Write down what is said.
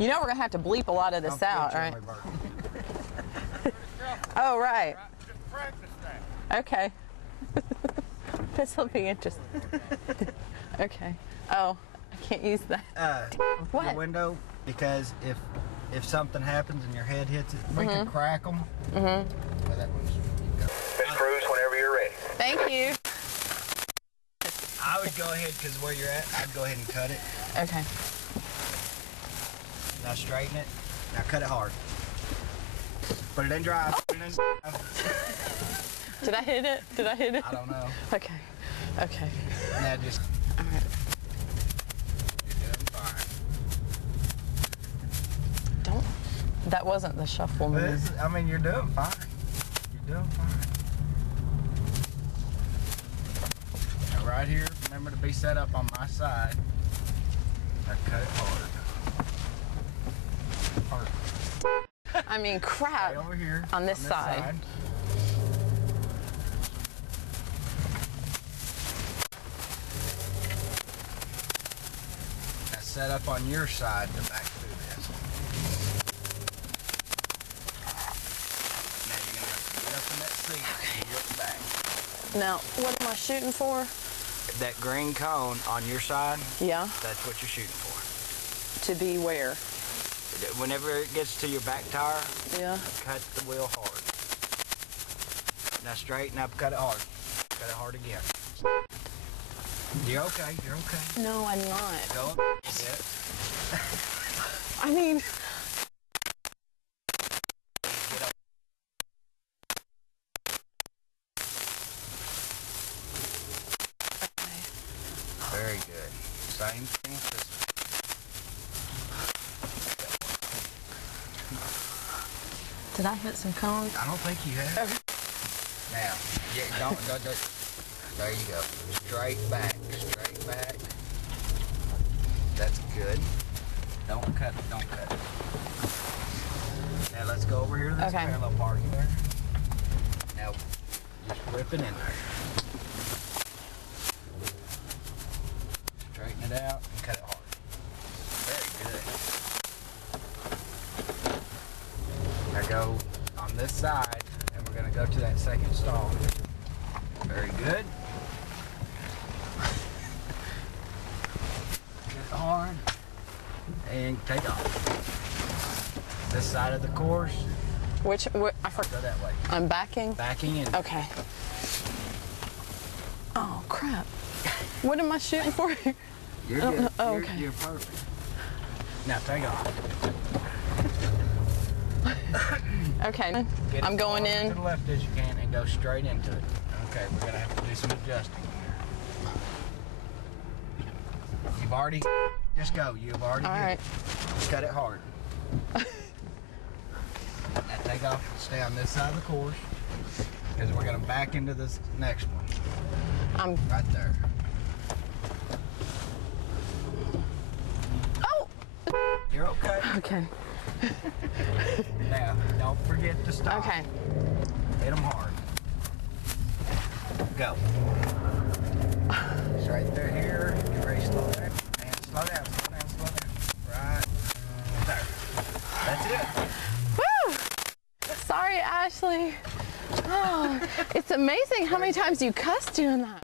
You know we're going to have to bleep a lot of this out, right? Oh, right. Okay. This will be interesting. Okay. Oh, I can't use that. What? Your window, because if something happens and your head hits it, we can crack them. Well, that one's, Miss Cruz, whenever you're ready. Thank you. I would go ahead, because where you're at, I'd go ahead and cut it. Okay. Now straighten it. Now cut it hard. Put it in drive. Put it in drive. Did I hit it? Did I hit it? I don't know. Okay. Okay. Now just. All right. You're doing fine. Don't. That wasn't the shuffle move. I mean, you're doing fine. You're doing fine. Now right here, remember to be set up on my side. Now cut it hard. Hard. I mean, crap. Right over here. On this side. Now set up on your side to back through this. Now you're going to have to get up in that seat and look back. Now, what am I shooting for? That green cone on your side, Yeah. that's what you're shooting for. To be where? Whenever it gets to your back tire, Yeah. cut the wheel hard. Now straighten up, cut it hard. Cut it hard again. You're okay, you're okay. No, I'm not. Go up. Yeah. I mean... Get up. Very good. Same thing with this one. Did I hit some cones? I don't think you have. Okay. Now, yeah, don't. There you go. Straight back, straight back. That's good. Don't cut it, don't cut it. Now let's go over here to this parallel parking there. Now, just whip it in there. Straighten it out and cut it hard. Very good. Now go on this side, and we're going to go to that second stall. Very good. Get hard and take off. This side of the course. Which I forgot. Go that way. I'm backing? Backing in. Okay. Oh, crap. What am I shooting for? You're good. Oh, okay. You're perfect. Now take off. Okay. Get I'm going in. To the left as you can and go straight into it. Okay, we're gonna have to do some adjusting here. You've already, just go. You've already. All right. Just cut it hard. Now take off and stay on this side of the course because we're gonna back into this next one. I'm right there. Oh. You're okay. Okay. Now, don't forget to stop. Okay. Hit them hard. Go. It's right there here. Get ready to slow down. And slow down, slow down, slow down. Right there. That's it. Woo! Sorry, Ashley. Oh, it's amazing how many times you cuss doing that.